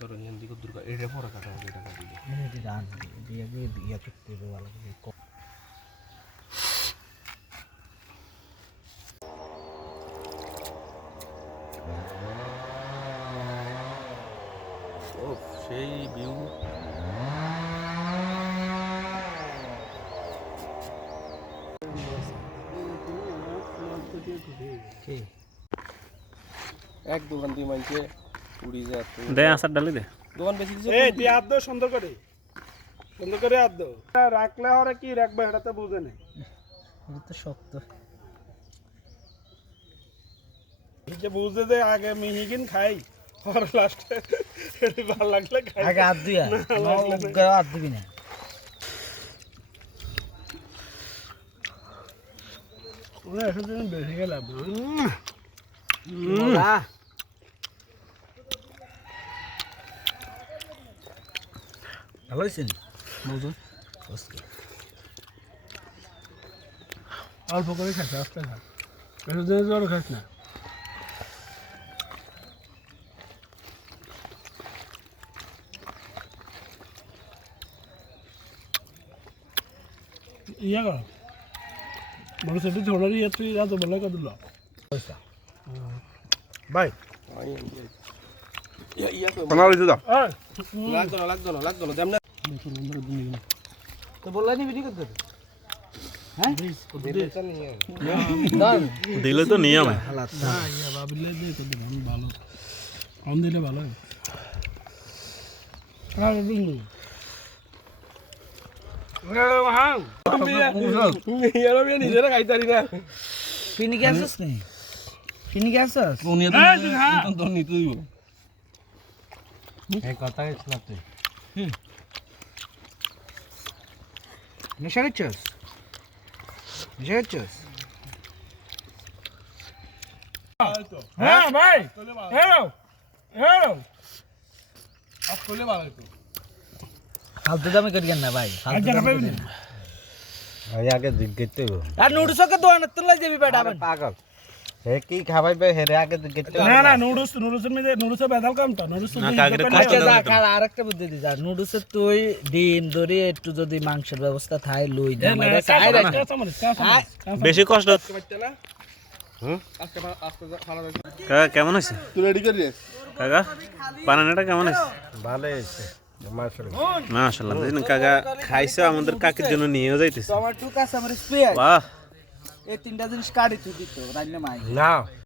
ধরো হিন্দি কো দুর্গা এটা পরে কাটা হবে এটা কাটি ini dan dia dia cukup itu walaupun kok ও সেই ভিউ এক দোকান দিয়ে মাইছে উড়ি যায় দে আসার ডালি দে দোকান বেশি দিছে এই তুই আদ দাও সুন্দর করে আদ দাও রাখলে ওরা কি রাখবে এটা তো বুঝে নেই itu tuh শক্ত এই যে বুঝে দে আগে মিহিগিন খাই আর লাস্টে এটা ভালো লাগলে খাই আগে হাত দিয়া না হাত দিবি না ওরা এসে বেশি গেলাম ভালো হয়েছে মজা অল্প করে খাস আস্তে খা এসে দিনে জ্বর খাস না ইয়া কর বড় সেটি ছোড়া দিয়ে তুই রাত বেলা কত দিল ভাই ইয়া তো বানা লইতে দাও লাগতো না দেমনে তো বললা নি ভিডিও করতে হ্যাঁ দিলে তো নিয়ম হালাত না ইয়া বাবিলে দে তো দেব ভালো কম দিলে ভালো হয় আর দিন নিজেরা খাইতারি না ফিনি গ্যাসস নি ফিনি গ্যাসস তো নিতে দিব এই কথা ছিল তুই নেশা করছিস হ্যাঁ ভাই হ্যালো হ্যালো আসলে ভালো তো ফালতু দামে করিয়েন না ভাই ফালতু দামে করিয়েন না ভাই আগে জিজ্ঞেতে হইব আর নুডলসকে দোয়ান তো লাই যাবি বেটা পাগল হে কি খাবাইবে হেরে আগে জিজ্ঞেতে না না নুডলসের মধ্যে নুডলসের বেদাল কামটা নুডলস আচ্ছা যা খা আরেকটা বুদ্ধি দি যা নুডলসে তুই ডিম দরি একটু যদি মাংসের ব্যবস্থা থাই লই দে মানে চাই রে বেশি কষ্ট কাকা কেমন আছে তুই রেডি করি কাকা বানানোটা কেমন আছে ভালো হইছে মাশাআল্লাহ দিন কাকা খাইছো আমাদের কাকের জন্য নিয়েও যাইতেছে টমেটো কাঁচামরিচ পেঁয়াজ বাহ এই তিনটা জিনিস কাটি তুই দিত রান্না মাই না